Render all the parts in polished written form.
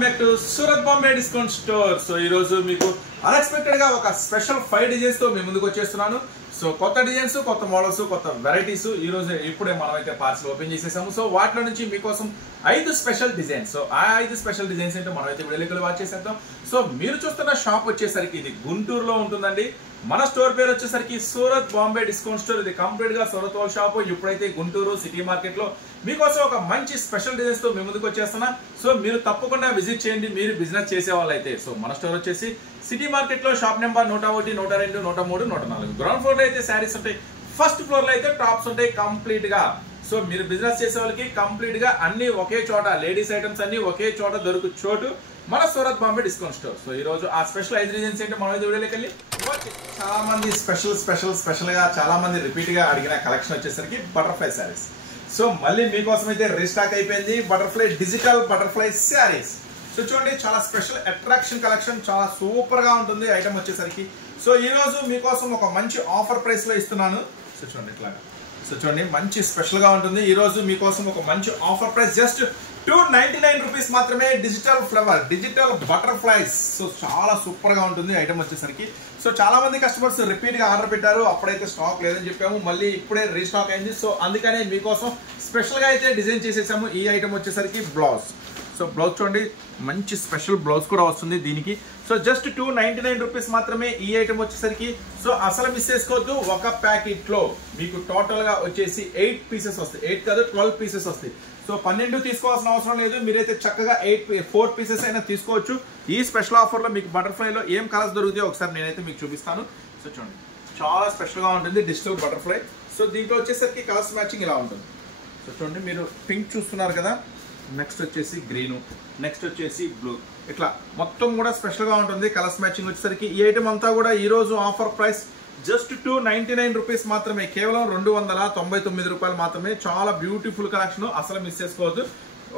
Welcome back to Surat Bombay discount store. So ఈ రోజు మీకు అన్ఎక్స్పెక్టెడ్ గా ఒక స్పెషల్ 5 డిజైన్స్ తో మీ ముందుకు వచ్చేస్తున్నాను. సో కొత్త డిజైన్స్, కొత్త మోడల్స్, కొత్త వెరైటీస్ ఈ రోజు ఇప్పుడే మనమైతే పార్సల్ ఓపెన్ చేసేసాము. సో వాటిలో నుంచి మీకోసం 5 స్పెషల్ డిజైన్స్. సో ఆ 5 స్పెషల్ డిజైన్స్ ఏంటో మనమైతే వీడియోలో వాచ్ చేసేద్దాం. సో మీరు చూస్తున్న షాప్ వచ్చేసరికి ఇది గుంటూరులో ఉంటుందండి. మన స్టోర్ పేరు వచ్చేసరికి సూరత్ బాంబే డిస్కౌంట్ స్టోర్. ఇది కంప్లీట్ గా సూరత్ వాళ్ళ షాప్. ఇప్పుడైతే గుంటూరు సిటీ మార్కెట్ లో మీకోసం ఒక మంచి స్పెషల్ డిజైన్స్ తో మీ ముందుకు వచ్చేస్తున్నా. సో మీరు తప్పకుండా విజిట్ చేయండి మీరు బిజినెస్ చేసే వాళ్ళైతే. సో మన స్టోర్ వచ్చేసి సిటీ మార్కెట్ లో షాప్ నెంబర్ 101, 102, 103, 104. గ్రౌండ్ ఫ్లోర్ లో అయితే శారీస్ ఉంటాయి, ఫస్ట్ ఫ్లోర్ లో అయితే టాప్స్ ఉంటాయి కంప్లీట్ గా. సో మీరు బిజినెస్ చేసే వాళ్ళకి కంప్లీట్ గా అన్ని ఒకే చోట, లేడీస్ ఐటమ్స్ అన్ని ఒకే చోట దొరుకు చోటు మన Surat Bombay discount store. So ఈ రోజు ఆ స్పెషల్ 5 డిజైన్స్ ఏంటో మనం వీడియోలోకి వెళ్ళి చాలా మంది స్పెషల్ గా చాలా మంది రిపీట్ గా అడిగిన కలెక్షన్ వచ్చేసరికి బటర్ఫ్లై శారీస్. సో మళ్ళీ మీకోసం అయితే రీస్టాక్ అయిపోయింది butterfly digital butterfly saris. So చూడండి, చాలా స్పెషల్ అట్రాక్షన్ కలెక్షన్, చాలా సూపర్ గా ఉంటుంది ఐటమ్ వచ్చేసరికి. సో ఈ రోజు మీకోసం ఒక మంచి ఆఫర్ ప్రైస్ లో ఇస్తున్నాను. సో చూడండి ఇట్లాగా. సో చూడండి, మంచి స్పెషల్ గా ఉంటుంది. ఈ రోజు మీకోసం ఒక మంచి ఆఫర్ ప్రైస్ జస్ట్ 299 రూపీస్ మాత్రమే. Digital flower, digital butterflies. So చాలా సూపర్ గా ఉంటుంది ఐటమ్ వచ్చేసరికి. సో చాలా మంది కస్టమర్స్ రిపీట్ గా ఆర్డర్ పెట్టారు, అప్పుడైతే స్టాక్ లేదని చెప్పాము, మళ్ళీ ఇప్పుడే రీస్టాక్ అయింది. సో అందుకనే మీకోసం స్పెషల్ గా అయితే డిజైన్ చేసేసాము. ఈ ఐటమ్ వచ్చేసరికి బ్లౌజ్. సో బ్లౌజ్ చూడండి, మంచి స్పెషల్ బ్లౌజ్ కూడా వస్తుంది దీనికి. సో జస్ట్ 299 రూపీస్ మాత్రమే ఈ ఐటమ్ వచ్చేసరికి. సో అసలు మిస్ చేసుకోవద్దు. ఒక ప్యాకెట్ లో మీకు టోటల్ గా వచ్చేసి 8 పీసెస్ వస్తాయి. 8 కాదు 12 పీసెస్ వస్తాయి. సో 12 తీసుకోవాల్సిన అవసరం లేదు, మీరైతే చక్కగా 4 పీసెస్ అయినా తీసుకోవచ్చు. ఈ స్పెషల్ ఆఫర్ లో మీకు బటర్ఫ్లై లో ఏం కలర్స్ దొరుకుతాయో ఒకసారి నేనైతే మీకు చూపిస్తాను. సో చూడండి, చాలా స్పెషల్ గా ఉంటుంది డిజిటల్ బటర్ఫ్లై. సో దీంట్లో వచ్చేసరికి కలర్స్ మ్యాచింగ్ ఇలా ఉంటుంది. సో చూడండి, మీరు పింక్ చూస్తున్నారు కదా, నెక్స్ట్ వచ్చేసి గ్రీను, నెక్స్ట్ వచ్చేసి బ్లూ, ఇట్లా మొత్తం కూడా స్పెషల్ గా ఉంటుంది కలర్స్ మ్యాచింగ్ వచ్చేసరికి. ఈ ఐటమ్ అంతా కూడా ఈ రోజు ఆఫర్ ప్రైస్ జస్ట్ 299 రూపీస్ మాత్రమే, కేవలం 299 రూపాయలు మాత్రమే. చాలా బ్యూటిఫుల్ కలెక్షన్, అసలు మిస్ చేసుకోవద్దు.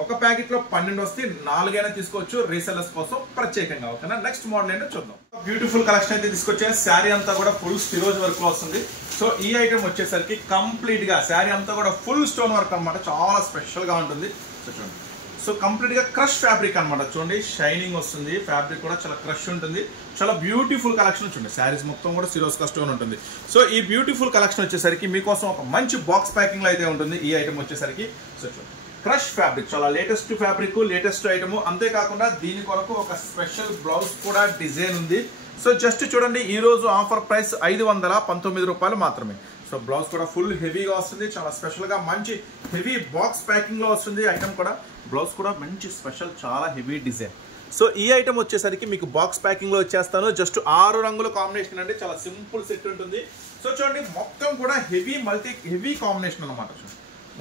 ఒక ప్యాకెట్ లో 12 వస్తే 4 అయినా తీసుకోవచ్చు రీసెల్లర్స్ కోసం ప్రత్యేకంగా. ఓకేనా, నెక్స్ట్ మోడల్ ఏంటో చూద్దాం. బ్యూటిఫుల్ కలెక్షన్ అయితే తీసుకొచ్చాను. శారీ అంతా కూడా ఫుల్ స్టిరోజ్ వర్క్ లో వస్తుంది. సో ఈ ఐటమ్ వచ్చేసరికి కంప్లీట్ గా శారీ అంతా కూడా ఫుల్ స్టోన్ వర్క్ అనమాట, చాలా స్పెషల్ గా ఉంటుంది. సో చూడండి, సో కంప్లీట్ గా క్రష్ ఫ్యాబ్రిక్ అనమాట. చూడండి, షైనింగ్ వస్తుంది, ఫ్యాబ్రిక్ కూడా చాలా క్రష్ ఉంటుంది. చాలా బ్యూటిఫుల్ కలెక్షన్. చూడండి, శారీస్ మొత్తం కూడా సిరోస్కా స్టోన్ ఉంటుంది. సో ఈ బ్యూటిఫుల్ కలెక్షన్ వచ్చేసరికి మీకోసం ఒక మంచి బాక్స్ ప్యాకింగ్ లో అయితే ఉంటుంది ఈ ఐటమ్ వచ్చేసరికి. సో చూడండి, క్రష్ ఫ్యాబ్రిక్, చాలా లేటెస్ట్ ఫ్యాబ్రిక్, లేటెస్ట్ ఐటమ్. అంతేకాకుండా దీని కొరకు ఒక స్పెషల్ బ్లౌజ్ కూడా డిజైన్ ఉంది. సో జస్ట్ చూడండి, ఈ రోజు ఆఫర్ ప్రైస్ 519 రూపాయలు మాత్రమే. సో బ్లౌజ్ కూడా ఫుల్ హెవీగా వస్తుంది, చాలా స్పెషల్ గా మంచి హెవీ బాక్స్ ప్యాకింగ్ లో వస్తుంది ఐటమ్ కూడా. బ్లౌజ్ కూడా మంచి స్పెషల్, చాలా హెవీ డిజైన్. సో ఈ ఐటమ్ వచ్చేసరికి మీకు బాక్స్ ప్యాకింగ్ లో వచ్చేస్తాను. జస్ట్ 6 రంగుల కాంబినేషన్ అండి, చాలా సింపుల్ సెట్ ఉంటుంది. సో చూడండి, మొత్తం కూడా హెవీ కాంబినేషన్ అనమాట.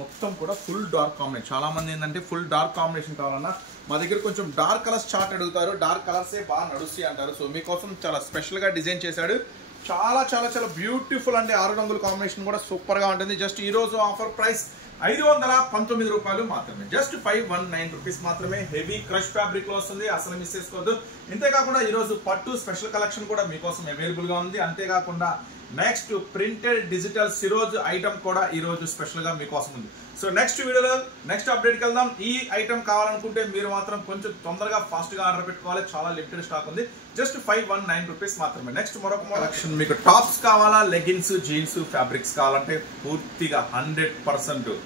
మొత్తం కూడా ఫుల్ డార్క్ కాంబినేషన్. చాలా మంది ఏంటంటే ఫుల్ డార్క్ కాంబినేషన్ కావాలన్నా మా దగ్గర కొంచెం డార్క్ కలర్స్ చార్ట్ అడుగుతారు, డార్క్ కలర్సే బాగా నడుస్తాయి అంటారు. సో మీకోసం చాలా స్పెషల్ గా డిజైన్ చేశాడు. చాలా చాలా చాలా బ్యూటిఫుల్ అండి. 6 రంగుల కాంబినేషన్ కూడా సూపర్ గా ఉంటుంది. జస్ట్ ఈ రోజు ఆఫర్ ప్రైస్ 519 రూపాయలు మాత్రమే. జస్ట్ 519 రూపీస్ మాత్రమే. హెవీ క్రష్ ఫ్యాబ్రిక్ లో వస్తుంది, అసలు మిస్ చేసుకోవద్దు. ఇంతేకాకుండా ఈ రోజు పట్టు స్పెషల్ కలెక్షన్ కూడా మీకోసం అవైలబుల్ గా ఉంది. అంతేకాకుండా నెక్స్ట్ ప్రింటెడ్ డిజిటల్ సిరోజ్ ఐటమ్ కూడా ఈ రోజు స్పెషల్ గా మీకోసం ఉంది. సో నెక్స్ట్ వీడియోలో నెక్స్ట్ అప్డేట్కి వెళ్దాం. ఈ ఐటమ్ కావాలనుకుంటే మీరు మాత్రం కొంచెం తొందరగా ఫాస్ట్ గా ఆర్డర్ పెట్టుకోవాలి, చాలా లిమిటెడ్ స్టాక్ ఉంది. జస్ట్ 519 రూపీస్ మాత్రమే. నెక్స్ట్ మరొక కలెక్షన్. మీకు టాప్స్ కావాలా, లెగిన్స్, జీన్స్, ఫ్యాబ్రిక్స్ కావాలంటే పూర్తిగా 100%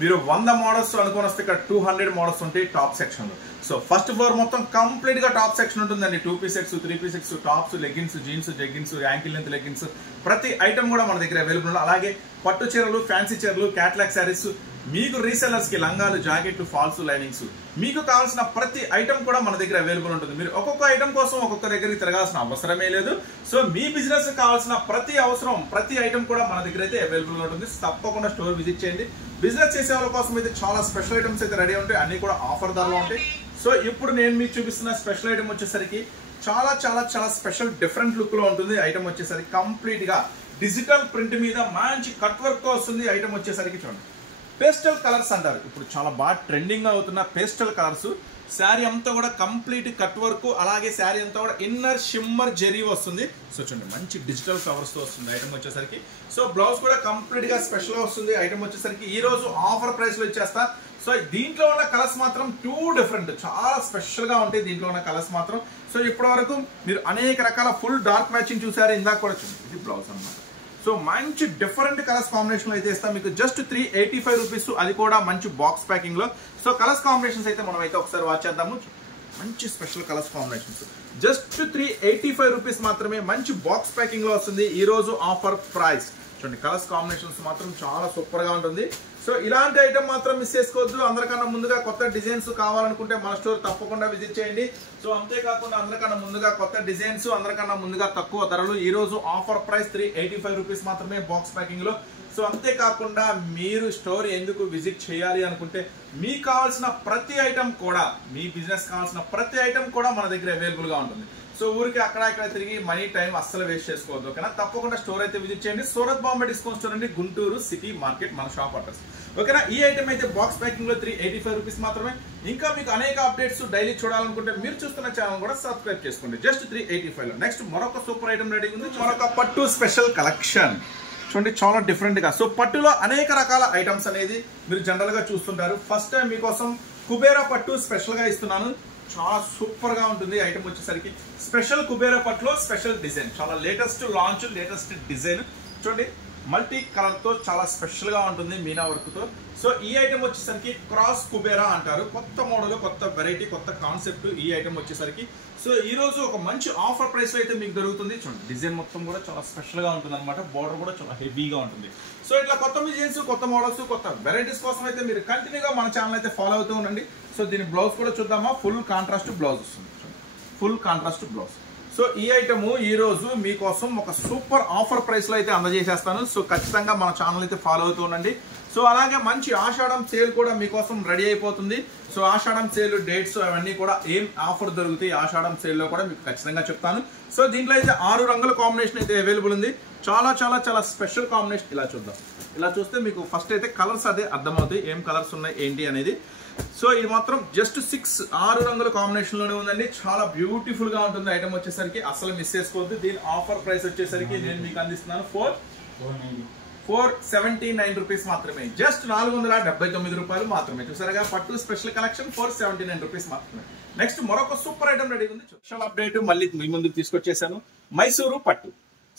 మీరు 100 మోడల్స్ అనుకుని వస్తే ఇక్కడ 200 మోడల్స్ ఉంటాయి టాప్ సెక్షన్ లో. సో ఫస్ట్ ఫ్లోర్ మొత్తం కంప్లీట్ గా టాప్ సెక్షన్ ఉంటుందండి. 2 piece sets, 3 piece sets, tops, leggings, jeans, jeggings, ankle length leggings, ప్రతి ఐటమ్ కూడా మన దగ్గర అవైలబుల్. అలాగే పట్టు చీరలు, ఫ్యాన్సీ చీరలు, క్యాట్లాగ్ శారీస్, మీకు రీసెల్లర్స్ కి లంగాలు, జాకెట్లు, ఫాల్స్, లైనింగ్స్, మీకు కావాల్సిన ప్రతి ఐటమ్ కూడా మన దగ్గర అవైలబుల్ ఉంటుంది. మీరు ఒక్కొక్క ఐటమ్ కోసం ఒక్కొక్క దగ్గరికి తిరగాల్సిన అవసరమే లేదు. సో మీ బిజినెస్ కావాల్సిన ప్రతి అవసరం, ప్రతి ఐటమ్ కూడా మన దగ్గర అయితే అవైలబుల్ గా ఉంటుంది. తప్పకుండా స్టోర్ విజిట్ చేయండి. బిజినెస్ చేసే వాళ్ళ కోసం అయితే చాలా స్పెషల్ ఐటమ్స్ అయితే రెడీ ఉంటాయి, అన్ని కూడా ఆఫర్ ధరలో ఉంటాయి. సో ఇప్పుడు నేను మీకు చూపిస్తున్న స్పెషల్ ఐటమ్ వచ్చేసరికి చాలా చాలా చాలా స్పెషల్ డిఫరెంట్ లుక్ లో ఉంటుంది ఐటమ్ వచ్చేసరికి. కంప్లీట్ గా డిజిటల్ ప్రింట్ మీద మంచి కట్ వర్క్ తో వస్తుంది ఐటమ్ వచ్చేసరికి. చూడండి, పేస్టల్ కలర్స్ అంటారు. ఇప్పుడు చాలా బాగా ట్రెండింగ్ అవుతున్న పేస్టల్ కలర్స్. శారీ అంతా కూడా కంప్లీట్ కట్ వర్క్, అలాగే శారీ అంతా కూడా ఇన్నర్ షిమ్మర్ జెరీ వస్తుంది. సో చూడండి మంచి డిజిటల్ ఫ్లవర్స్ తో వస్తుంది ఐటమ్ వచ్చేసరికి. సో బ్లౌజ్ కూడా కంప్లీట్ గా స్పెషల్ గా వస్తుంది ఐటమ్ వచ్చేసరికి. ఈ రోజు ఆఫర్ ప్రైస్ లో ఇచ్చేస్తా. సో దీంట్లో ఉన్న కలర్స్ మాత్రం టూ డిఫరెంట్, చాలా స్పెషల్ గా ఉంటాయి దీంట్లో ఉన్న కలర్స్ మాత్రం. సో ఇప్పటి వరకు మీరు అనేక రకాల ఫుల్ డార్క్ మ్యాచింగ్ చూసారు, ఇందాక కూడా చూడండి ఇది బ్లౌజ్ అన్నమాట. సో మంచి డిఫరెంట్ కలర్స్ కాంబినేషన్ అయితే ఇస్తాం మీకు జస్ట్ 385 రూపీస్, అది కూడా మంచి బాక్స్ ప్యాకింగ్ లో. సో కలర్స్ కాంబినేషన్స్ అయితే మనం అయితే ఒకసారి వాచ్ చేద్దాము. మంచి special colours combinations just 385 rupees మాత్రమే, మంచి బాక్స్ ప్యాకింగ్ లో వస్తుంది ఈ రోజు ఆఫర్ ప్రైస్. చూడండి కలర్స్ కాంబినేషన్స్ మాత్రం చాలా సూపర్ గా ఉంటుంది. సో ఇలాంటి ఐటమ్ మాత్రం మిస్ చేసుకోవద్దు. అందరికన్నా ముందుగా కొత్త డిజైన్స్ కావాలనుకుంటే మన స్టోర్ తప్పకుండా విజిట్ చేయండి. సో అంతేకాకుండా అందరికన్నా ముందుగా కొత్త డిజైన్స్, అందరికన్నా ముందుగా తక్కువ ధరలు. ఈ రోజు ఆఫర్ ప్రైస్ 385 రూపీస్ మాత్రమే బాక్స్ ప్యాకింగ్ లో. సో అంతేకాకుండా మీరు స్టోర్ ఎందుకు విజిట్ చేయాలి అనుకుంటే మీకు కావాల్సిన ప్రతి ఐటమ్ కూడా, మీ బిజినెస్ కావాల్సిన ప్రతి ఐటమ్ కూడా మన దగ్గర అవైలబుల్ గా ఉంటుంది. సో ఊరికి అక్కడ ఇక్కడ తిరిగి మనీ టైం అస్సలు వేస్ట్ చేసుకోవద్దు, ఓకేనా? తప్పకుండా స్టోర్ అయితే విజిట్ చేయండి. సూరత్ బాంబే డిస్కౌంట్ స్టోర్ అండి, గుంటూరు సిటీ మార్కెట్, మన షాప్ అడ్రస్, ఓకేనా? ఈ ఐటమ్ అయితే బాక్స్ ప్యాకింగ్ లో 385 రూపీస్ మాత్రమే. ఇంకా మీకు అనేక అప్డేట్స్ డైలీ చూడాలనుకుంటే మీరు చూస్తున్న ఛానల్ కూడా సబ్స్క్రైబ్ చేసుకోండి జస్ట్ 385 లో. నెక్స్ట్ మరొక సూపర్ ఐటమ్ రెడీ ఉంది, మరొక పట్టు స్పెషల్ కలెక్షన్. చూడండి చాలా డిఫరెంట్ గా. సో పట్టులో అనేక రకాల ఐటమ్స్ అనేది మీరు జనరల్ గా చూస్తుంటారు. ఫస్ట్ టైం మీకోసం కుబేరా పట్టు స్పెషల్ గా ఇస్తున్నాను. చాలా సూపర్ గా ఉంటుంది ఐటమ్ వచ్చేసరికి. స్పెషల్ కుబేరా పట్టులో స్పెషల్ డిజైన్, చాలా లేటెస్ట్ లాంచ్, లేటెస్ట్ డిజైన్. చూడండి మల్టీ కలర్ తో చాలా స్పెషల్ గా ఉంటుంది మీనా వర్క్ తో. సో ఈ ఐటమ్ వచ్చేసరికి క్రాస్ కుబేరా అంటారు. కొత్త మోడల్, కొత్త వెరైటీ, కొత్త కాన్సెప్ట్ ఈ ఐటమ్ వచ్చేసరికి. సో ఈ రోజు ఒక మంచి ఆఫర్ ప్రైస్ లో అయితే మీకు దొరుకుతుంది. చూడండి డిజైన్ మొత్తం కూడా చాలా స్పెషల్ గా ఉంటుంది అనమాట. బార్డర్ కూడా చాలా హెవీగా ఉంటుంది. సో ఇట్లా కొత్త డిజైన్స్, కొత్త మోడల్స్, కొత్త వెరైటీస్ కోసం అయితే మీరు కంటిన్యూగా మన ఛానల్ అయితే ఫాలో అవుతూ ఉండండి. సో దీని బ్లౌజ్ కూడా చూద్దామా. ఫుల్ కాంట్రాస్ట్ బ్లౌజ్ వస్తుంది, ఫుల్ కాంట్రాస్ట్ బ్లౌజ్. సో ఈ ఐటమ్ ఈ రోజు మీకోసం ఒక సూపర్ ఆఫర్ ప్రైస్ లో అయితే అందజేసేస్తాను. సో ఖచ్చితంగా మన ఛానల్ అయితే ఫాలో అవుతూ ఉండండి. సో అలాగే మంచి ఆషాఢం సేల్ కూడా మీకోసం రెడీ అయిపోతుంది. సో ఆషాఢం సేల్ డేట్స్ అవన్నీ కూడా ఏం ఆఫర్ దొరుకుతాయి ఆషాఢం సేల్ లో కూడా మీకు ఖచ్చితంగా చెప్తాను. సో దీంట్లో అయితే 6 రంగుల కాంబినేషన్ అయితే అవైలబుల్ ఉంది. చాలా చాలా చాలా స్పెషల్ కాంబినేషన్. ఇలా చూద్దాం. ఇలా చూస్తే మీకు ఫస్ట్ అయితే కలర్స్ అదే అర్థమవుతాయి, ఏం కలర్స్ ఉన్నాయి ఏంటి అనేది. సో ఇది మాత్రం జస్ట్ 6 రంగుల కాంబినేషన్ లోనే ఉందండి. చాలా బ్యూటిఫుల్ గా ఉంటుంది ఐటమ్ వచ్చేసరికి, అసలు మిస్ చేసుకోవద్దు. దీని ఆఫర్ ప్రైస్ వచ్చేసరికి నేను మీకు అందిస్తున్నాను 479 రూపీస్ మాత్రమే, జస్ట్ 479 రూపాయలు మాత్రమే. చూసారుగా పట్టు స్పెషల్ కలెక్షన్ 479 రూపీస్ మాత్రమే. నెక్స్ట్ మరొక సూపర్ ఐటమ్ రెడీ ఉంది. స్పెషల్ అప్డేట్ మళ్ళీ మీ ముందుకు తీసుకొచ్చేసాను, మైసూరు పట్టు.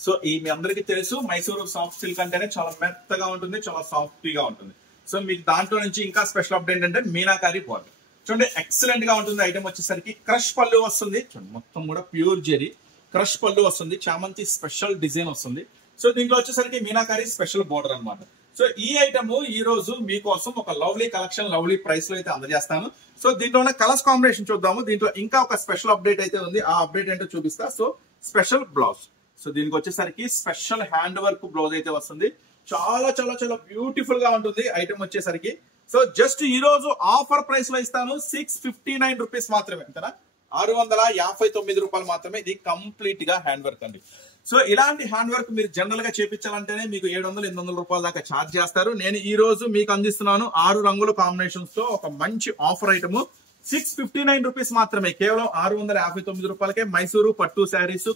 సో ఈ మీ అందరికీ తెలుసు మైసూరు సాఫ్ట్ సిల్క్ అంటేనే చాలా మెత్తగా ఉంటుంది, చాలా సాఫ్టీగా ఉంటుంది. సో మీకు దాంట్లో నుంచి ఇంకా స్పెషల్ అప్డేట్ అంటే మీనాకారి బార్డర్. చూడండి ఎక్సలెంట్ గా ఉంటుంది ఐటమ్ వచ్చేసరికి. క్రష్ పళ్ళు వస్తుంది, చూడండి మొత్తం కూడా ప్యూర్ జెరీ క్రష్ పళ్ళు వస్తుంది. చామంతి స్పెషల్ డిజైన్ వస్తుంది. సో దీంట్లో వచ్చేసరికి మీనాకారి స్పెషల్ బోర్డర్ అన్నమాట. సో ఈ ఐటమ్ ఈ రోజు మీకోసం ఒక లవ్లీ కలెక్షన్, లవ్లీ ప్రైస్ లో అయితే అందజేస్తాను. సో దీంట్లో ఉన్న కలర్స్ కాంబినేషన్ చూద్దాము. దీంట్లో ఇంకా ఒక స్పెషల్ అప్డేట్ అయితే ఉంది, ఆ అప్డేట్ ఏంటో చూపిస్తా. So special blouse. సో దీనికి వచ్చేసరికి స్పెషల్ హ్యాండ్ వర్క్ బ్లౌజ్ అయితే వస్తుంది. చాలా చాలా చాలా బ్యూటిఫుల్ గా ఉంటుంది ఐటమ్ వచ్చేసరికి. సో జస్ట్ ఈ రోజు ఆఫర్ ప్రైస్ లో ఇస్తాను 659 రూపీస్ మాత్రమే, అంతేనా? 659 రూపాయలు మాత్రమే. ఇది కంప్లీట్ గా హ్యాండ్ వర్క్ అండి. సో ఇలాంటి హ్యాండ్ వర్క్ మీరు జనరల్ గా చేపించాలంటేనే మీకు 700-800 రూపాయల దాకా ఛార్జ్ చేస్తారు. నేను ఈ రోజు మీకు అందిస్తున్నాను 6 రంగుల కాంబినేషన్స్ తో ఒక మంచి ఆఫర్ ఐటమ్ 659 రూపీస్ మాత్రమే, కేవలం 659 రూపాయలకే మైసూరు పట్టు శారీస్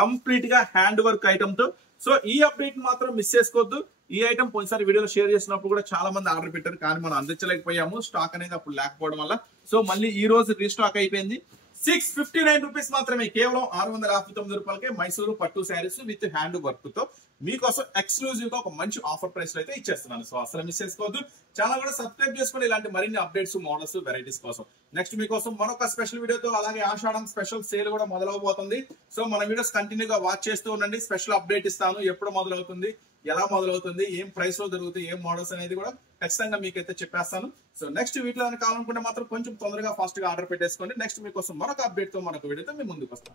కంప్లీట్ గా హ్యాండ్ వర్క్ ఐటమ్ తో. సో ఈ అప్డేట్ మాత్రం మిస్ చేసుకోవద్దు. ఈ ఐటమ్ పోయినసారి వీడియోలో షేర్ చేసినప్పుడు కూడా చాలా మంది ఆర్డర్ పెట్టారు, కానీ మనం అందించలేకపోయాము, స్టాక్ అనేది అప్పుడు లేకపోవడం వల్ల. సో మళ్ళీ ఈ రోజు రీస్టాక్ అయిపోయింది. 659 రూపీస్ మాత్రమే, కేవలం 659 రూపాయలకే మైసూరు పట్టు శారీస్ విత్ హ్యాండ్ వర్క్ తో మీకోసం ఎక్స్క్లూజివ్ గా ఒక మంచి ఆఫర్ ప్రైస్ లో అయితే ఇచ్చేస్తున్నాను. సో అసలు మిస్ చేసుకోవద్దు. ఛానల్ కూడా సబ్స్క్రైబ్ చేసుకోండి ఇలాంటి మరిన్ని అప్డేట్స్, మోడల్స్, వెరైటీస్ కోసం. నెక్స్ట్ మీకోసం మరొక స్పెషల్ వీడియోతో, అలాగే ఆషాఢం స్పెషల్ సేల్ కూడా మొదలవబోతుంది. సో మన వీడియోస్ కంటిన్యూగా వాచ్ చేస్తూ ఉండండి. స్పెషల్ అప్డేట్ ఇస్తాను, ఎప్పుడు మొదలవుతుంది, ఎలా మొదలవుతుంది, ఏం ప్రైస్ లో దొరుకుతుంది, ఏం మోడల్స్ అనేది కూడా ఖచ్చితంగా మీకైతే చెప్పేస్తాను. సో నెక్స్ట్ వీటిలో కావాలనుకుంటే మాత్రం కొంచెం తొందరగా ఫాస్ట్ గా ఆర్డర్ పెట్టేసుకోండి. నెక్స్ట్ మీకోసం మరొక అప్డేట్ తో మరొక వీడియోతో మేము ముందుకు వస్తాం.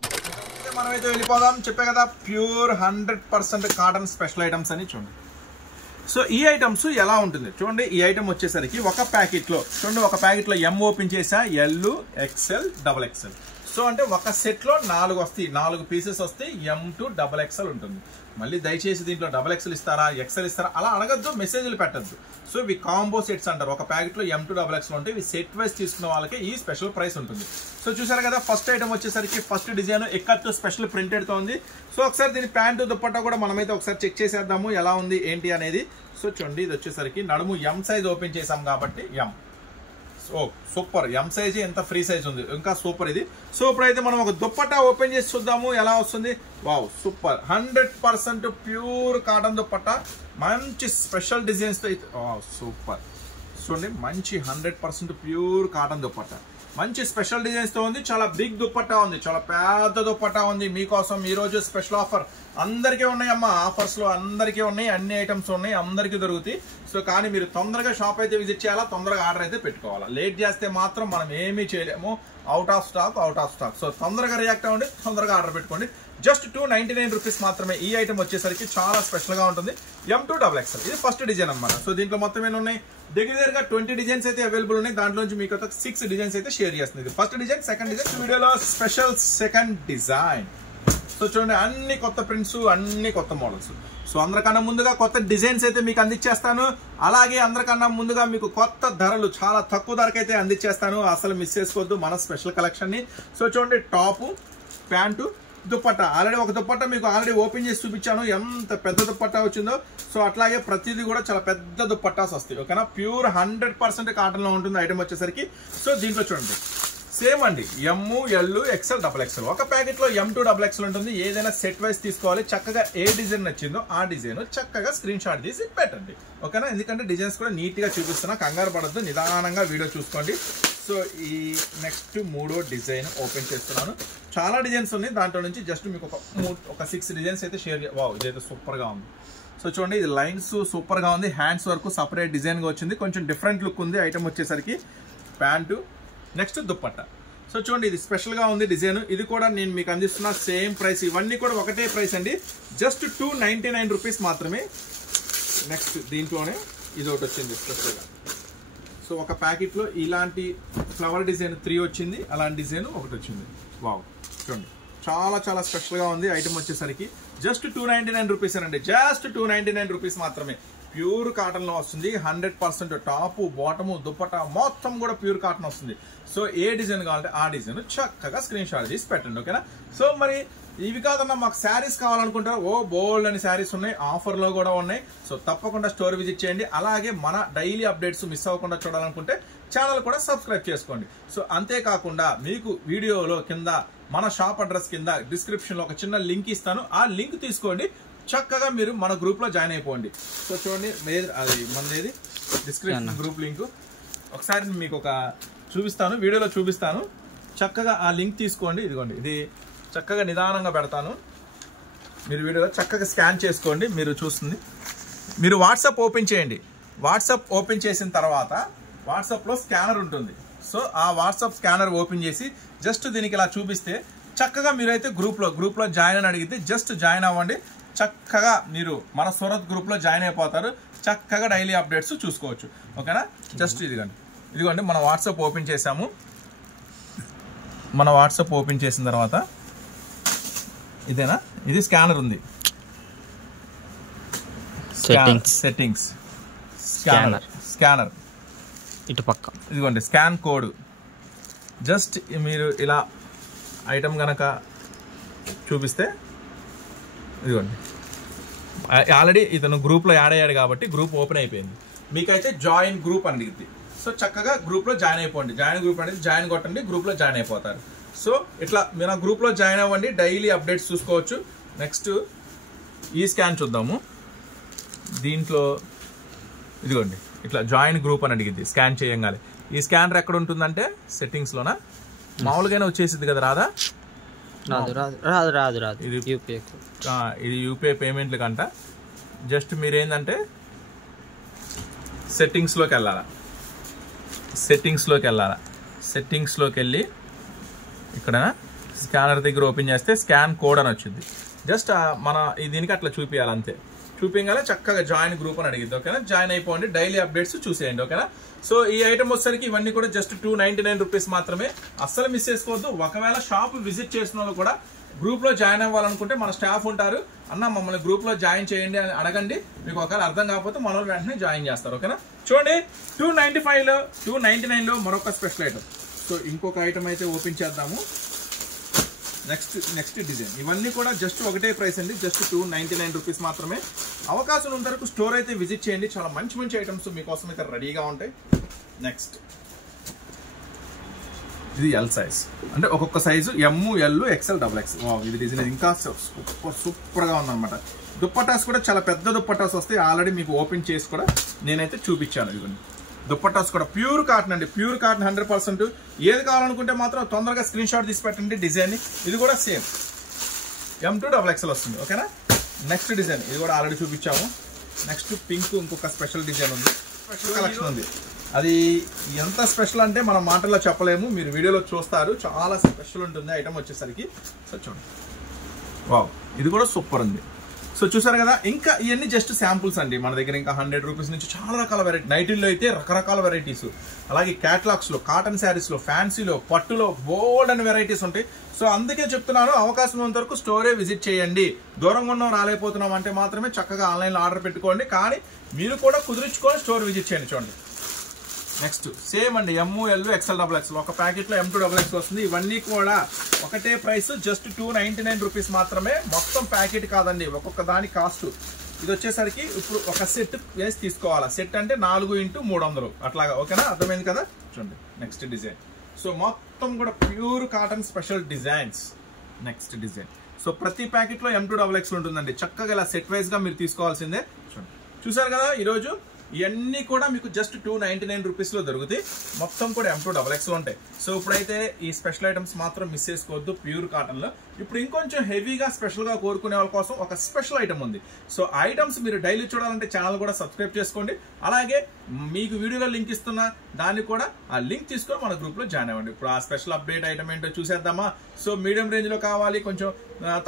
మనమైతే వెళ్ళిపోదాం. చెప్పే కదా ప్యూర్ 100% కాటన్ స్పెషల్ ఐటమ్స్ అని. చూడండి సో ఈ ఐటమ్స్ ఎలా ఉంటుంది చూడండి. ఈ ఐటమ్ వచ్చేసరికి ఒక ప్యాకెట్ లో చూడండి, ఒక ప్యాకెట్ లో ఎం ఓపెన్ చేసా, ఎల్, XL, XXL. సో అంటే ఒక సెట్ లో 4 వస్తాయి, 4 పీసెస్ వస్తాయి. M to XXL ఉంటుంది. మళ్ళీ దయచేసి దీంట్లో XXL ఇస్తారా, XL ఇస్తారా అలా అడగద్దు, మెసేజ్లు పెట్టద్దు. సో ఇవి కాంబో సెట్స్ అంటారు. ఒక ప్యాకెట్లో M2 XXL ఉంటాయి. ఇవి సెట్ వైజ్ తీసుకున్న వాళ్ళకి ఈ స్పెషల్ ప్రైస్ ఉంటుంది. సో చూసారు కదా, ఫస్ట్ ఐటమ్ వచ్చేసరికి ఫస్ట్ డిజైన్ ఎక్కత్తో స్పెషల్ ప్రింటెడ్తో ఉంది. సో ఒకసారి దీని ప్యాంటు దుప్పట్టా కూడా మనమైతే ఒకసారి చెక్ చేసేద్దాము ఎలా ఉంది ఏంటి అనేది. సో చూడండి, ఇది వచ్చేసరికి నడుము M సైజ్ ఓపెన్ చేసాం కాబట్టి M. So super, M size ఎంత ఫ్రీ సైజ్ ఉంది, ఇంకా సూపర్ ఇది. సో ఇప్పుడైతే మనం ఒక దుప్పట్టా ఓపెన్ చేసి చూద్దాము ఎలా వస్తుంది. Wow super, 100% pure cotton dupatta, మంచి స్పెషల్ డిజైన్స్ తో. సూపర్ చూడండి, మంచి 100% ప్యూర్ కాటన్ దుప్పట్టా, మంచి స్పెషల్ డిజైన్స్ తో ఉంది. చాలా బిగ్ దుప్పట్టా ఉంది, చాలా పెద్ద దుప్పట్టా ఉంది. మీకోసం ఈ రోజు స్పెషల్ ఆఫర్ అందరికీ ఉన్నాయమ్మా. ఆఫర్స్ లో అందరికీ ఉన్నాయి, అన్ని ఐటమ్స్ ఉన్నాయి, అందరికీ దొరుకుతాయి. సో కానీ మీరు తొందరగా షాప్ అయితే విజిట్ చేయాలా, తొందరగా ఆర్డర్ అయితే పెట్టుకోవాలా. లేట్ చేస్తే మాత్రం మనం ఏమీ చేయలేము. Out of stock. సో తొందరగా రియాక్ట్ అవ్వండి, తొందరగా ఆర్డర్ పెట్టుకోండి. జస్ట్ 299 రూపీస్ మాత్రమే. ఈ ఐటమ్ వచ్చేసరికి చాలా స్పెషల్ గా ఉంటుంది. M2 XXL ఇది ఫస్ట్ డిజైన్ అన్నమాట. సో దీంట్లో మొత్తం ఏమి ఉన్నాయి, దగ్గరగా 20 డిజైన్స్ అయితే అవైలబుల్ ఉన్నాయి. దాంట్లోంచి మీకు 6 డిజైన్స్ అయితే షేర్ చేస్తుంది. ఫస్ట్ డిజైన్, సెకండ్ డిజైన్ వీడియోలో స్పెషల్ సెకండ్ డిజైన్. సో చూడండి, అన్ని కొత్త ప్రింట్స్, అన్ని కొత్త మోడల్స్. సో అందరికన్నా ముందుగా కొత్త డిజైన్స్ అయితే మీకు అందించేస్తాను. అలాగే అందరికన్నా ముందుగా మీకు కొత్త ధరలు చాలా తక్కువ ధరకైతే అందించేస్తాను. అసలు మిస్ చేసుకోవద్దు మన స్పెషల్ కలెక్షన్ ని. సో చూడండి, టాపు, ప్యాంటు, దుప్పట్టా. ఆల్రెడీ ఒక దుప్పట్టా మీకు ఆల్రెడీ ఓపెన్ చేసి చూపించాను, ఎంత పెద్ద దుప్పట్టా వచ్చిందో. సో అట్లాగే ప్రతిదీ కూడా చాలా పెద్ద దుప్పట్టాస్ వస్తాయి. ఓకేనా, ప్యూర్ 100% కాటన్ లో ఉంటుంది ఐటమ్ వచ్చేసరికి. సో దీంట్లో చూడండి, సేమ్ అండి, M, L, XL, XXL. ఒక ప్యాకెట్ లో M2 XXL ఉంటుంది. ఏదైనా సెట్ వైజ్ తీసుకోవాలి. చక్కగా ఏ డిజైన్ నచ్చిందో ఆ డిజైన్ చక్కగా స్క్రీన్ షాట్ తీసి పెట్టండి. ఓకేనా, ఎందుకంటే డిజైన్స్ కూడా నీట్ గా చూపిస్తున్నా, కంగారు పడద్దు, నిదానంగా వీడియో చూసుకోండి. సో ఈ నెక్స్ట్ 3వ డిజైన్ ఓపెన్ చేస్తున్నాను. చాలా డిజైన్స్ ఉన్నాయి, దాంట్లో నుంచి జస్ట్ మీకు ఒక 6 డిజైన్స్ అయితే షేర్. వావ్, ఇదైతే సూపర్ గా ఉంది. సో చూడండి, ఇది లైన్స్ సూపర్ గా ఉంది. హ్యాండ్స్ వరకు సపరేట్ డిజైన్ గా వచ్చింది, కొంచెం డిఫరెంట్ లుక్ ఉంది ఐటమ్ వచ్చేసరికి. Pant, next dupatta. సో చూడండి, ఇది స్పెషల్ గా ఉంది డిజైన్. ఇది కూడా నేను మీకు అందిస్తున్న సేమ్ ప్రైస్. ఇవన్నీ కూడా ఒకటే ప్రైస్ అండి, జస్ట్ 299 రూపీస్ మాత్రమే. నెక్స్ట్ దీంట్లోనే ఇది ఒకటి వచ్చింది స్పెషల్ గా. సో ఒక ప్యాకెట్ లో ఇలాంటి ఫ్లవర్ డిజైన్ 3 వచ్చింది, అలాంటి డిజైన్ ఒకటి వచ్చింది. వావ్ చూడండి, చాలా చాలా స్పెషల్ గా ఉంది ఐటమ్ వచ్చేసరికి. జస్ట్ 299 రూపీస్ అండి, జస్ట్ 299 రూపీస్ మాత్రమే. ప్యూర్ కాటన్ లో వస్తుంది, 100% టాపు, బాటము, దుప్పట్టా మొత్తం కూడా ప్యూర్ కాటన్ వస్తుంది. సో ఏ డిజైన్ కావాలంటే ఆ డిజైన్ చక్కగా స్క్రీన్ షాట్ చేసి పెట్టండి. ఓకేనా, సో మరి ఇవి కాదన్నా మాకు శారీస్ కావాలనుకుంటారు, బోల్డ్ అని శారీస్ ఉన్నాయి, ఆఫర్ లో కూడా ఉన్నాయి. సో తప్పకుండా స్టోర్ విజిట్ చేయండి. అలాగే మన డైలీ అప్డేట్స్ మిస్ అవ్వకుండా చూడాలనుకుంటే ఛానల్ కూడా సబ్స్క్రైబ్ చేసుకోండి. సో అంతేకాకుండా మీకు వీడియోలో కింద మన షాప్ అడ్రస్ కింద డిస్క్రిప్షన్ లో ఒక చిన్న లింక్ ఇస్తాను, ఆ లింక్ తీసుకోండి, చక్కగా మీరు మన గ్రూప్ లో జాయిన్ అయిపోండి. సో చూడండి, అది మనది డిస్క్రిప్షన్ గ్రూప్ లింక్. ఒకసారి మీకు ఒక చూపిస్తాను, వీడియోలో చూపిస్తాను. చక్కగా ఆ లింక్ తీసుకోండి. ఇదిగోండి, ఇది చక్కగా నిదానంగా పెడతాను, మీరు వీడియోలో చక్కగా స్కాన్ చేసుకోండి. మీరు చూస్తుంది, మీరు వాట్సాప్ ఓపెన్ చేయండి. వాట్సాప్ ఓపెన్ చేసిన తర్వాత వాట్సాప్లో స్కానర్ ఉంటుంది. సో ఆ వాట్సాప్ స్కానర్ ఓపెన్ చేసి జస్ట్ దీనికి ఇలా చూపిస్తే చక్కగా మీరైతే గ్రూప్లో జాయిన్ అని అడిగితే జస్ట్ జాయిన్ అవ్వండి. చక్కగా మీరు మన సూరత్ గ్రూప్లో జాయిన్ అయిపోతారు. చక్కగా డైలీ అప్డేట్స్ చూసుకోవచ్చు. ఓకేనా, జస్ట్ ఇదిగోండి మన వాట్సాప్ ఓపెన్ చేసాము. మన వాట్సాప్ ఓపెన్ చేసిన తర్వాత ఇదేనా, ఇది స్కానర్ ఉంది, సెట్టింగ్స్ స్కానర్ ఇటు పక్క ఇదిగోండి స్కాన్ కోడ్. జస్ట్ మీరు ఇలా ఐటమ్ కనుక చూపిస్తే ఇదిగోండి, ఆల్రెడీ ఇతను గ్రూప్లో యాడ్ అయ్యాడు కాబట్టి గ్రూప్ ఓపెన్ అయిపోయింది. మీకైతే జాయిన్ గ్రూప్ అని అడిగింది. సో చక్కగా గ్రూప్లో జాయిన్ అయిపోండి. జాయిన్ గ్రూప్ అనేది జాయిన్ కొట్టండి, గ్రూప్లో జాయిన్ అయిపోతారు. సో ఇట్లా మీరు ఆ గ్రూప్లో జాయిన్ అవ్వండి, డైలీ అప్డేట్స్ చూసుకోవచ్చు. నెక్స్ట్ ఈ స్కాన్ చూద్దాము. దీంట్లో ఇదిగోండి ఇట్లా జాయిన్ గ్రూప్ అని అడిగింది స్కాన్ చేయంగానే. ఈ స్కానర్ ఎక్కడ ఉంటుందంటే సెట్టింగ్స్లోనా, మామూలుగానే వచ్చేసింది కదా, రాదా? రాదు ఇది యూపీఐ పేమెంట్లు కంట. జస్ట్ మీరేంటంటే సెట్టింగ్స్లోకి వెళ్ళాలా, సెట్టింగ్స్లోకి వెళ్ళి ఇక్కడ స్కానర్ దగ్గర ఓపెన్ చేస్తే స్కాన్ కోడ్ అని వచ్చింది. జస్ట్ మన దీనికి అట్లా చూపించాలి, అంతే. చూపించాలి, చక్కగా జాయిన్ గ్రూప్ అని అడిగింది. ఓకేనా, జాయిన్ అయిపోండి, డైలీ అప్డేట్స్ చూసేయండి. ఓకేనా, సో ఈ ఐటమ్ వచ్చేసరికి ఇవన్నీ కూడా జస్ట్ 299 రూపీస్ మాత్రమే. అస్సలు మిస్ చేసుకోవద్దు. ఒకవేళ షాప్ విజిట్ చేసిన వాళ్ళు కూడా గ్రూప్లో జాయిన్ అవ్వాలనుకుంటే మన స్టాఫ్ ఉంటారు, అన్న మమ్మల్ని గ్రూప్లో జాయిన్ చేయండి అని అడగండి. మీకు ఒకవేళ అర్థం కాకపోతే మన వాళ్ళు వెంటనే జాయిన్ చేస్తారు. ఓకేనా? చూడండి 295లో 299లో మరొక స్పెషల్ ఐటమ్. సో ఇంకొక ఐటమ్ అయితే ఓపెన్ చేద్దాము. Next design. ఇవన్నీ కూడా జస్ట్ ఒకటే ప్రైస్ అండి, జస్ట్ 299 రూపీస్ మాత్రమే. అవకాశం ఉన్నంత వరకు స్టోర్ అయితే విజిట్ చేయండి, చాలా మంచి మంచి ఐటమ్స్ మీకోసం అయితే రెడీగా ఉంటాయి. నెక్స్ట్ ఇది ఎల్ సైజ్, అంటే ఒక్కొక్క సైజు ML XL XXL. ఇది డిజైన్ ఇంకా సూపర్గా ఉందన్నమాట. దుప్పటాస్ కూడా చాలా పెద్ద దుప్పటాస్ వస్తాయి, ఆల్రెడీ మీకు ఓపెన్ చేసి కూడా నేనైతే చూపించాను. ఇవన్నీ దుప్పటాస్ కూడా ప్యూర్ కాటన్ అండి, ప్యూర్ కాటన్ 100%. ఏది కావాలనుకుంటే మాత్రం తొందరగా స్క్రీన్ షాట్ తీసి పెట్టండి. డిజైన్ ఇది కూడా సేమ్ M2 XXL వస్తుంది. ఓకేనా? నెక్స్ట్ డిజైన్ ఇది కూడా ఆల్రెడీ చూపించాము. నెక్స్ట్ పింక్ ఇంకొక స్పెషల్ డిజైన్ ఉంది, స్పెషల్ కలెక్షన్ ఉంది. అది ఎంత స్పెషల్ అంటే మనం మాటల్లో చెప్పలేము, మీరు వీడియోలో చూస్తారు. చాలా స్పెషల్ ఉంటుంది ఐటమ్ వచ్చేసరికి. సో చూడండి, వావ్, ఇది కూడా సూపర్ ఉంది. సో చూసారు కదా, ఇంకా ఇవన్నీ జస్ట్ శాంపుల్స్ అండి. మన దగ్గర ఇంకా 100 రూపీస్ నుంచి చాలా రకాల వెరైటీ, నైటీల్లో అయితే రకరకాల వెరైటీస్, అలాగే క్యాటలాగ్స్లో, కాటన్ శారీస్లో, ఫ్యాన్సీలో, పట్టులో బోల్డ్ అని వెరైటీస్ ఉంటాయి. సో అందుకే చెప్తున్నాను, అవకాశం ఉన్నంత వరకు స్టోరే విజిట్ చేయండి. దూరంగా ఉన్నాం రాలేకపోతున్నాం అంటే మాత్రమే చక్కగా ఆన్లైన్లో ఆర్డర్ పెట్టుకోండి, కానీ మీరు కూడా కుదిరించుకొని స్టోర్ విజిట్ చేయండి. చూడండి నెక్స్ట్ సేమ్ అండి, ML XL XXL. ఒక ప్యాకెట్లో M2 XXL వస్తుంది. ఇవన్నీ కూడా ఒకటే ప్రైస్, జస్ట్ 299 రూపీస్ మాత్రమే. మొత్తం ప్యాకెట్ కాదండి, ఒక్కొక్క దాని కాస్ట్. ఇది వచ్చేసరికి ఇప్పుడు ఒక సెట్ వేసి తీసుకోవాలా. సెట్ అంటే 4x300 అట్లాగా. ఓకేనా? అర్థమైంది కదా? చూడండి నెక్స్ట్ డిజైన్. సో మొత్తం కూడా pure cotton special designs. Next design. So ప్రతి ప్యాకెట్లో M2 XXL ఉంటుందండి. చక్కగా ఇలా సెట్ వైజ్గా మీరు తీసుకోవాల్సిందే. చూడండి, చూసారు కదా, ఈరోజు ఇవన్నీ కూడా మీకు జస్ట్ 299 రూపీస్లో దొరుకుతాయి. మొత్తం కూడా M2 XXL ఉంటాయి. సో ఇప్పుడైతే ఈ స్పెషల్ ఐటమ్స్ మాత్రం మిస్ చేసుకోవద్దు ప్యూర్ కాటన్లో. ఇప్పుడు ఇంకొంచెం హెవీగా స్పెషల్గా కోరుకునే వాళ్ళ కోసం ఒక స్పెషల్ ఐటమ్ ఉంది. సో ఐటమ్స్ మీరు డైలీ చూడాలంటే ఛానల్ కూడా సబ్స్క్రైబ్ చేసుకోండి. అలాగే మీకు వీడియోలో లింక్ ఇస్తున్నా, దాన్ని కూడా ఆ లింక్ తీసుకొని మన గ్రూప్లో జాయిన్ అవ్వండి. ఇప్పుడు ఆ స్పెషల్ అప్డేట్ ఐటమ్ ఏంటో చూసేద్దామా? సో మీడియం రేంజ్లో కావాలి, కొంచెం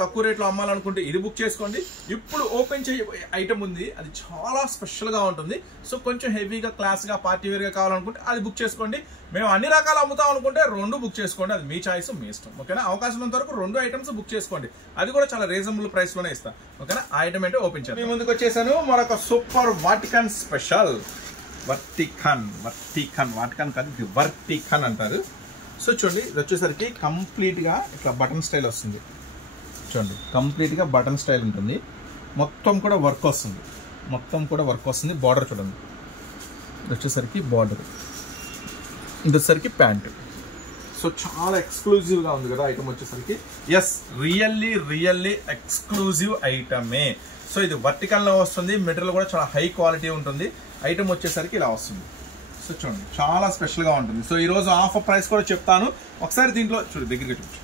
తక్కువ రేట్లో అమ్మాలనుకుంటే ఇది బుక్ చేసుకోండి. ఇప్పుడు ఓపెన్ చేయబోయే ఐటమ్ ఉంది, అది చాలా స్పెషల్గా ఉంటుంది. సో కొంచెం హెవీగా, క్లాస్గా, పార్టీ వేర్గా కావాలనుకుంటే అది బుక్ చేసుకోండి. మేము అన్ని రకాలు అమ్ముతాం అనుకుంటే 2 బుక్ చేసుకోండి, అది మీ చాయిస్, మీ ఇష్టం. ఓకేనా? అవకాశం ఉన్నంత వరకు 2 ఐటమ్స్ బుక్ చేసుకోండి, అది కూడా చాలా రీజనబుల్ ప్రైస్లోనే ఇస్తాం. ఓకేనా? ఆ ఐటమ్ ఏంటో ఓపెన్ చేయండి. మీ ముందుకు వచ్చేసాను మరొక సూపర్ వాటికన్ స్పెషల్. వాటికన్ కాదు, ఇది వర్టికన్ అంటారు. సో చూడండి, ఇది వచ్చేసరికి కంప్లీట్గా ఇట్లా బటన్ స్టైల్ వస్తుంది. చూడండి, కంప్లీట్గా బటన్ స్టైల్ ఉంటుంది. మొత్తం కూడా వర్క్ వస్తుంది, బార్డర్ చూడండి, ఇది వచ్చేసరికి బార్డర్, ఇది వచ్చేసరికి ప్యాంట్. సో చాలా ఎక్స్క్లూజివ్గా ఉంది కదా ఐటమ్ వచ్చేసరికి. ఎస్, రియల్లీ ఎక్స్క్లూజివ్ ఐటమే. సో ఇది వర్టికల్లో వస్తుంది, మెటీరియల్ కూడా చాలా హై క్వాలిటీ ఉంటుంది. ఐటమ్ వచ్చేసరికి ఇలా వస్తుంది. సో చూడండి, చాలా స్పెషల్గా ఉంటుంది. సో ఈరోజు ఆఫర్ ప్రైస్ కూడా చెప్తాను. ఒకసారి దీంట్లో చూడండి, దగ్గరికి చూడండి,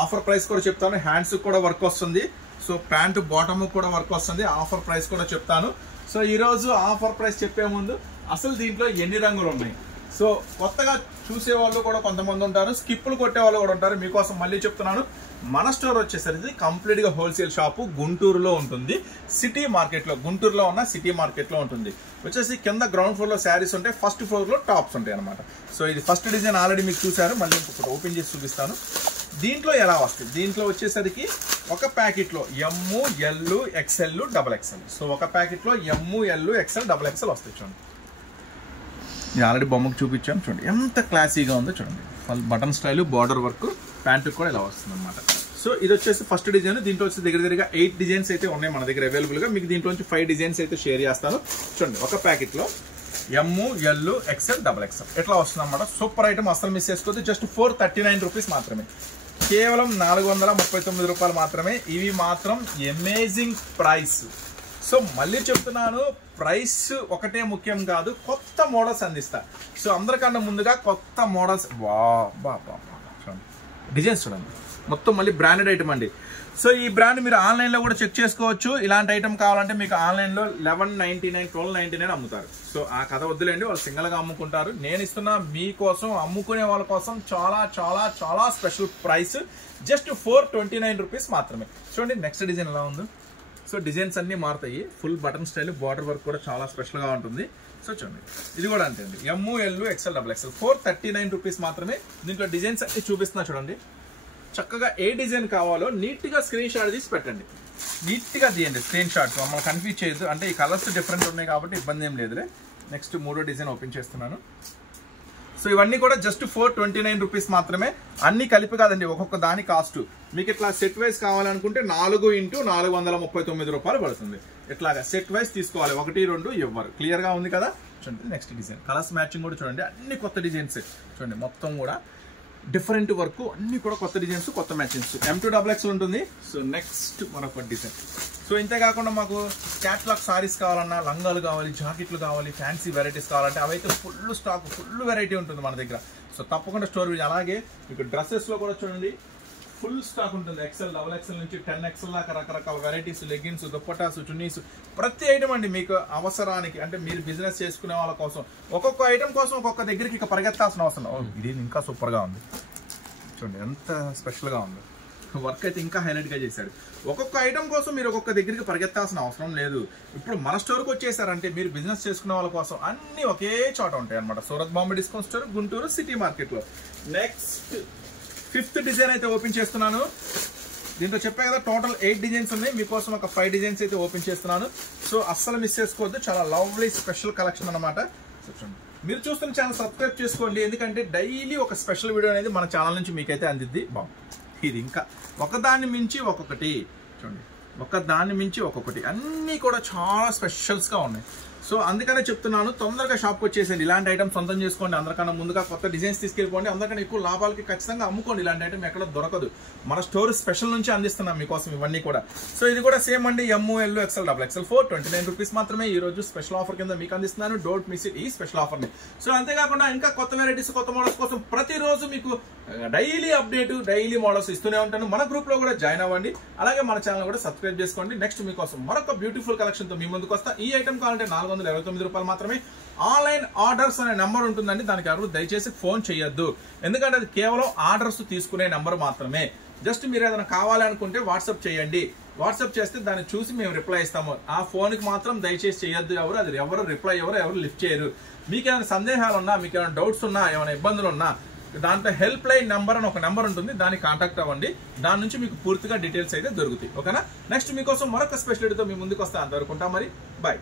ఆఫర్ ప్రైస్ కూడా చెప్తాను. హ్యాండ్స్ కూడా వర్క్ వస్తుంది. సో ప్యాంటు బాటమ్ కూడా వర్క్ వస్తుంది. ఆఫర్ ప్రైస్ కూడా చెప్తాను. సో ఈరోజు ఆఫర్ ప్రైస్ చెప్పే ముందు అసలు దీంట్లో ఎన్ని రంగులు ఉన్నాయి, సో కొత్తగా చూసే వాళ్ళు కూడా కొంతమంది ఉంటారు, స్కిప్పులు కొట్టే వాళ్ళు కూడా ఉంటారు. మీకోసం మళ్ళీ చెప్తున్నాను, మన స్టోర్ వచ్చేసరికి కంప్లీట్గా హోల్సేల్ షాపు గుంటూరులో ఉంటుంది. సిటీ మార్కెట్లో, గుంటూరులో ఉన్న సిటీ మార్కెట్లో ఉంటుంది. వచ్చేసి కింద గ్రౌండ్ ఫ్లోర్లో శారీస్ ఉంటాయి, ఫస్ట్ ఫ్లోర్లో టాప్స్ ఉంటాయి అనమాట. సో ఇది ఫస్ట్ డిజైన్ ఆల్రెడీ మీకు చూసారు, మళ్ళీ ఇంకొకటి ఓపెన్ చేసి చూపిస్తాను. దీంట్లో ఎలా వస్తుంది, దీంట్లో వచ్చేసరికి ఒక ప్యాకెట్లో ML XL XXL. సో ఒక ప్యాకెట్లో ML XL XXL వస్తాయి. చూడండి, ఇది ఆల్రెడీ బొమ్మకు చూపించాను. చూడండి ఎంత క్లాసీగా ఉందో చూడండి. Button style, border work, pant కూడా ఇలా వస్తుంది అనమాట. సో ఇది వచ్చేసి ఫస్ట్ డిజైన్. దీంట్లో వచ్చి దగ్గర 8 డిజైన్స్ అయితే ఉన్నాయి మన దగ్గర అవైలబుల్గా. మీకు దీంట్లో నుంచి 5 డిజైన్స్ అయితే షేర్ చేస్తాను. చూడండి, ఒక ప్యాకెట్లో ML XL XXL ఎట్లా వస్తుంది అనమాట. సూపర్ ఐటమ్, అసలు మిస్ చేసుకోవద్దు. జస్ట్ 439 రూపీస్ మాత్రమే, కేవలం 439 రూపాయలు మాత్రమే. ఇవి మాత్రం అమేజింగ్ ప్రైస్. సో మళ్ళీ చెప్తున్నాను, ప్రైస్ ఒకటే ముఖ్యం కాదు, కొత్త మోడల్స్ అందిస్తా. సో అందరికన్నా ముందుగా కొత్త మోడల్స్, చూడండి డిజైన్స్ చూడండి, మొత్తం మళ్ళీ బ్రాండెడ్ ఐటమ్ అండి. సో ఈ బ్రాండ్ మీరు ఆన్లైన్లో కూడా చెక్ చేసుకోవచ్చు. ఇలాంటి ఐటమ్ కావాలంటే మీకు ఆన్లైన్లో 1199, 1299 అమ్ముతారు. సో ఆ కథ వద్దులేండి, వాళ్ళు సింగిల్గా అమ్ముకుంటారు. నేను ఇస్తున్నా మీకోసం, అమ్ముకునే వాళ్ళ కోసం చాలా చాలా చాలా స్పెషల్ ప్రైస్, జస్ట్ 429 రూపీస్ మాత్రమే. చూడండి నెక్స్ట్ డిజైన్ ఎలా ఉందో. సో డిజైన్స్ అన్నీ మారుతాయి, full button style, border work కూడా చాలా స్పెషల్గా ఉంటుంది. సో చూడండి, ఇది కూడా అంతే అండి, ML XL XXL 439 రూపీస్ మాత్రమే. దీంట్లో డిజైన్స్ అన్ని చూపిస్తున్నా చూడండి, చక్కగా ఏ డిజైన్ కావాలో నీట్గా స్క్రీన్ షాట్ తీసి పెట్టండి. నీట్గా తీయండి స్క్రీన్ షాట్స్, మమ్మల్ని కన్ఫ్యూజ్ చేయొద్దు. అంటే ఈ కలర్స్ డిఫరెంట్ ఉన్నాయి కాబట్టి ఇబ్బంది ఏం లేదులే. నెక్స్ట్ 3వ డిజైన్ ఓపెన్ చేస్తున్నాను. సో ఇవన్నీ కూడా జస్ట్ 429 రూపీస్ మాత్రమే. అన్ని కలిపి కాదండి, ఒక్కొక్క దాని కాస్ట్. మీకు ఇట్లా సెట్ వైజ్ కావాలనుకుంటే 4 × 439 రూపాయలు పడుతుంది. ఇట్లాగా సెట్ వైజ్ తీసుకోవాలి, 1, 2 ఇవ్వరు. క్లియర్గా ఉంది కదా. చూడండి నెక్స్ట్ డిజైన్, కలర్స్ మ్యాచింగ్ కూడా చూడండి, అన్ని కొత్త డిజైన్స్ చూడండి, మొత్తం కూడా డిఫరెంట్ వర్క్, అన్ని కూడా కొత్త డిజైన్స్, కొత్త మ్యాచింగ్స్. M2XX ఉంటుంది. సో నెక్స్ట్ మరొక డిజైన్. సో ఇంతే కాకుండా మాకు క్యాట్లాగ్ సారీస్ కావాలన్నా, లంగాలు కావాలి, జాకెట్లు కావాలి, ఫ్యాన్సీ వెరైటీస్ కావాలంటే అవైతే ఫుల్ స్టాక్, ఫుల్ వెరైటీ ఉంటుంది మన దగ్గర. సో తప్పకుండా స్టోర్ విజిట్. అలాగే మీకు డ్రెస్సెస్లో కూడా చూడండి ఫుల్ స్టాక్ ఉంటుంది. XL, XXL నుంచి 10XL దాకా రకరకాల వెరైటీస్, లెగ్గిన్స్, దుప్పటాస్, చున్నీస్, ప్రతి ఐటమ్ అండి మీకు అవసరానికి. అంటే మీరు బిజినెస్ చేసుకునే వాళ్ళ కోసం ఒక్కొక్క ఐటమ్ కోసం ఒక్కొక్క దగ్గరికి ఇక పరిగెత్తాల్సిన అవసరం. ఇది ఇంకా సూపర్గా ఉంది చూడండి, ఎంత స్పెషల్గా ఉంది. వర్క్ అయితే ఇంకా హైలైట్గా చేశాడు. ఒక్కొక్క ఐటమ్ కోసం మీరు ఒక్కొక్క దగ్గరికి పరిగెత్తాల్సిన అవసరం లేదు. ఇప్పుడు మన స్టోర్కి వచ్చేసారంటే మీరు బిజినెస్ చేసుకునే వాళ్ళ కోసం అన్నీ ఒకే చోట ఉంటాయి అనమాట. Surat Bombay discount store, Guntur city మార్కెట్లో. నెక్స్ట్ 5th డిజైన్ అయితే ఓపెన్ చేస్తున్నాను. దీంట్లో చెప్పే కదా టోటల్ 8 డిజైన్స్ ఉన్నాయి, మీకోసం ఒక 5 డిజైన్స్ అయితే ఓపెన్ చేస్తున్నాను. సో అస్సలు మిస్ చేసుకోవద్దు, చాలా లవ్లీ స్పెషల్ కలెక్షన్ అనమాట. మీరు చూస్తున్న ఛానల్ సబ్స్క్రైబ్ చేసుకోండి, ఎందుకంటే డైలీ ఒక స్పెషల్ వీడియో అనేది మన ఛానల్ నుంచి మీకైతే అందిద్ది. ఇది ఇంకా ఒకదాన్ని మించి ఒక్కొక్కటి చూడండి, ఒకదాన్ని మించి ఒక్కొక్కటి, అన్నీ కూడా చాలా స్పెషల్స్గా ఉన్నాయి. సో అందుకనే చెప్తున్నాను, తొందరగా షాప్కి వచ్చేసేయండి. ఇలాంటి ఐటమ్ సొంతం చేసుకోండి. అందరికన్నా ముందుగా కొత్త డిజైన్స్ తీసుకెళ్ళిపోండి. అందరికన్నా ఎక్కువ లాభాలకి ఖచ్చితంగా అమ్ముకోండి. ఇలాంటి ఐటమ్ ఎక్కడ దొరకదు. మన స్టోర్ స్పెషల్ నుంచి అందిస్తున్నాం మీకోసం ఇవన్నీ కూడా. సో ఇది కూడా సేమ్ అండి, M, L, XL, XXL 429 rupees మాత్రమే. ఈ రోజు స్పెషల్ ఆఫర్ కింద మీకు అందిస్తున్నాను. డోంట్ మిస్ ఇట్ ఈ స్పెషల్ ఆఫర్ని. సో అంతేకాకుండా ఇంకా కొత్త వెరైటీస్, కొత్త మోడల్స్ కోసం ప్రతిరోజు మీకు డైలీ అప్డేట్, డైలీ మోడల్స్ ఇస్తూనే ఉంటాను. మన గ్రూప్లో కూడా జాయిన్ అవ్వండి. అలాగే మన ఛానల్ కూడా సబ్స్క్రైబ్ చేసుకోండి. నెక్స్ట్ మీకోసం మరొక బ్యూటిఫుల్ కలెక్షన్తో మీ ముందుకు వస్తా. ఈ ఐటమ్ కావాలంటే 429 రూపాయలు మాత్రమే. ఆన్లైన్ ఆర్డర్స్ అనే నెంబర్ ఉంటుందండి, దానికి ఎవరు దయచేసి ఫోన్ చేయొద్దు, ఎందుకంటే అది కేవలం ఆర్డర్స్ తీసుకునే నెంబర్ మాత్రమే. జస్ట్ మీరు ఏదైనా కావాలి అనుకుంటే వాట్సాప్ చేయండి. వాట్సాప్ చేస్తే దాన్ని చూసి మేము రిప్లై ఇస్తాము. ఆ ఫోన్కి మాత్రం దయచేసి చేయొద్దు ఎవరు, అది ఎవరు రిప్లై ఎవరు లిఫ్ట్ చేయరు. మీకు ఏమైనా సందేహాలు ఉన్నా, మీకు ఏమైనా డౌట్స్ ఉన్నా, ఏమైనా ఇబ్బందులు ఉన్నా, దాంట్లో హెల్ప్ లైన్ నెంబర్ అని ఒక నెంబర్ ఉంటుంది, దాన్ని కాంటాక్ట్ అవ్వండి. దాని నుంచి మీకు పూర్తిగా డీటెయిల్స్ అయితే దొరుకుతాయి. ఓకేనా. నెక్స్ట్ మీకోసం మరొక స్పెషలిటీతో మీ ముందుకు వస్తా. అంతవరకు ఉంటాం మరి, బాయ్.